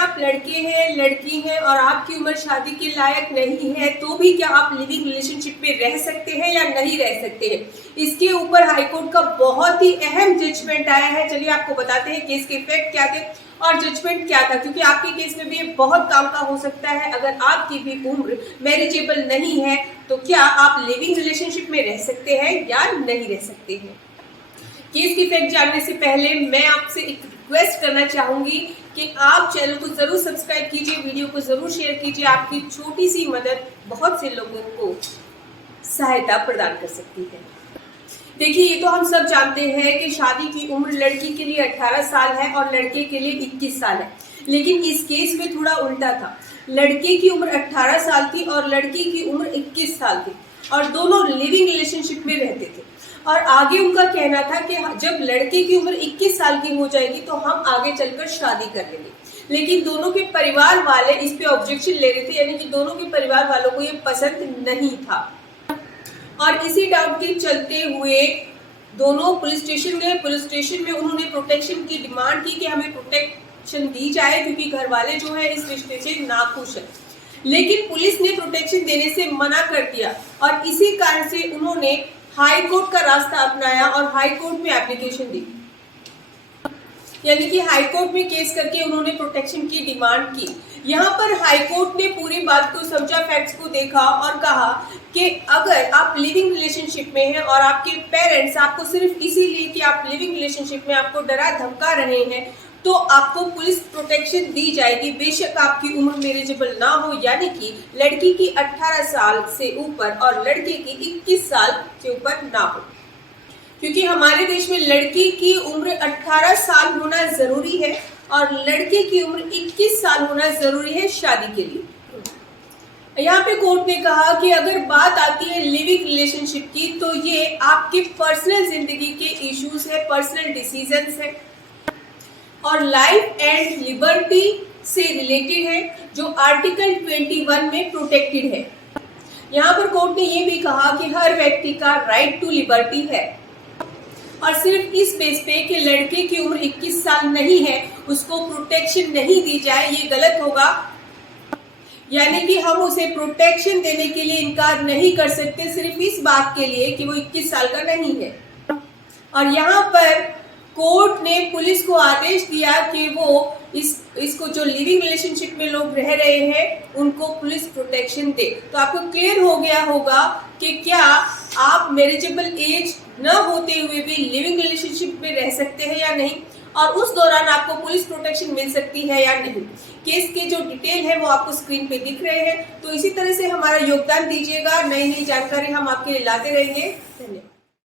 आप लड़के हैं, लड़की हैं और आपकी उम्र शादी के लायक नहीं है तो भी क्या आप लिविंग रिलेशनशिप में रह सकते हैं या नहीं रह सकते हैं? इसके ऊपर हाईकोर्ट का बहुत ही अहम जजमेंट आया है। चलिए आपको बताते हैं केस के इफेक्ट क्या थे और जजमेंट क्या था, क्योंकि आपके केस में भी ये बहुत काम का हो सकता है। अगर आपकी भी उम्र मैरिजेबल नहीं है तो क्या आप लिविंग रिलेशनशिप में रह सकते हैं या नहीं रह सकते हैं। केस की इफेक्ट जानने से पहले मैं आपसे एक रिक्वेस्ट करना चाहूंगी कि आप चैनल को जरूर सब्सक्राइब कीजिए, वीडियो को जरूर शेयर कीजिए। आपकी छोटी सी मदद बहुत से लोगों को सहायता प्रदान कर सकती है। देखिए, ये तो हम सब जानते हैं कि शादी की उम्र लड़की के लिए 18 साल है और लड़के के लिए 21 साल है, लेकिन इस केस में थोड़ा उल्टा था। लड़के की उम्र 18 साल थी और लड़की की उम्र 21 साल थी और दोनों लिविंग रिलेशनशिप में रहते थे। और आगे उनका कहना था कि जब लड़के की उम्र 21 साल की हो जाएगी तो हम आगे चलकर शादी कर लेंगे, लेकिन दोनों के परिवार वाले इस पे ऑब्जेक्शन ले रहे थे, यानी कि दोनों के परिवार वालों को ये पसंद नहीं था। और इसी डाउट के चलते हुए दोनों पुलिस स्टेशन गए। पुलिस स्टेशन में उन्होंने प्रोटेक्शन की डिमांड की कि हमें प्रोटेक्शन दी जाए, क्योंकि घर वाले जो है इस रिश्ते से नाखुश है। लेकिन पुलिस ने प्रोटेक्शन देने से मना कर दिया और इसी कारण से उन्होंने हाई कोर्ट का रास्ता अपनाया और हाई कोर्ट में एप्लीकेशन दी, यानी कि हाई कोर्ट में केस करके उन्होंने प्रोटेक्शन की डिमांड की। यहाँ पर हाई कोर्ट ने पूरी बात को समझा, फैक्ट्स को देखा और कहा कि अगर आप लिविंग रिलेशनशिप में हैं और आपके पेरेंट्स आपको सिर्फ इसीलिए कि आप लिविंग रिलेशनशिप में आपको डरा धमका रहे हैं तो आपको पुलिस प्रोटेक्शन दी जाएगी, बेशक आपकी उम्र मैरिजेबल ना हो, यानी कि लड़की की 18 साल से ऊपर और लड़के की 21 साल से ऊपर ना हो। क्योंकि हमारे देश में लड़की की उम्र 18 साल होना जरूरी है और लड़के की उम्र 21 साल होना जरूरी है शादी के लिए। यहाँ पे कोर्ट ने कहा कि अगर बात आती है लिविंग रिलेशनशिप की तो ये आपकी पर्सनल जिंदगी के इश्यूज है, पर्सनल डिसीजंस है और लाइफ एंड लिबर्टी से रिलेटेड है, जो आर्टिकल 21 में प्रोटेक्टेड है। यहाँ पर कोर्ट ने ये भी कहा कि हर व्यक्ति का राइट टू लिबर्टी है और सिर्फ इस बेस पे कि लड़के की उम्र 21 साल नहीं है उसको प्रोटेक्शन नहीं दी जाए, ये गलत होगा। यानी कि हम उसे प्रोटेक्शन देने के लिए इनकार नहीं कर सकते सिर्फ इस बात के लिए कि वो 21 साल का नहीं है। और यहाँ पर कोर्ट ने पुलिस को आदेश दिया कि वो इसको जो लिविंग रिलेशनशिप में लोग रह रहे हैं उनको पुलिस प्रोटेक्शन दे। तो आपको क्लियर हो गया होगा कि क्या आप मैरिजेबल एज न होते हुए भी लिविंग रिलेशनशिप में रह सकते हैं या नहीं, और उस दौरान आपको पुलिस प्रोटेक्शन मिल सकती है या नहीं। केस के जो डिटेल है वो आपको स्क्रीन पे दिख रहे हैं। तो इसी तरह से हमारा योगदान दीजिएगा, नई नई जानकारी हम आपके लिए लाते रहेंगे। धन्यवाद।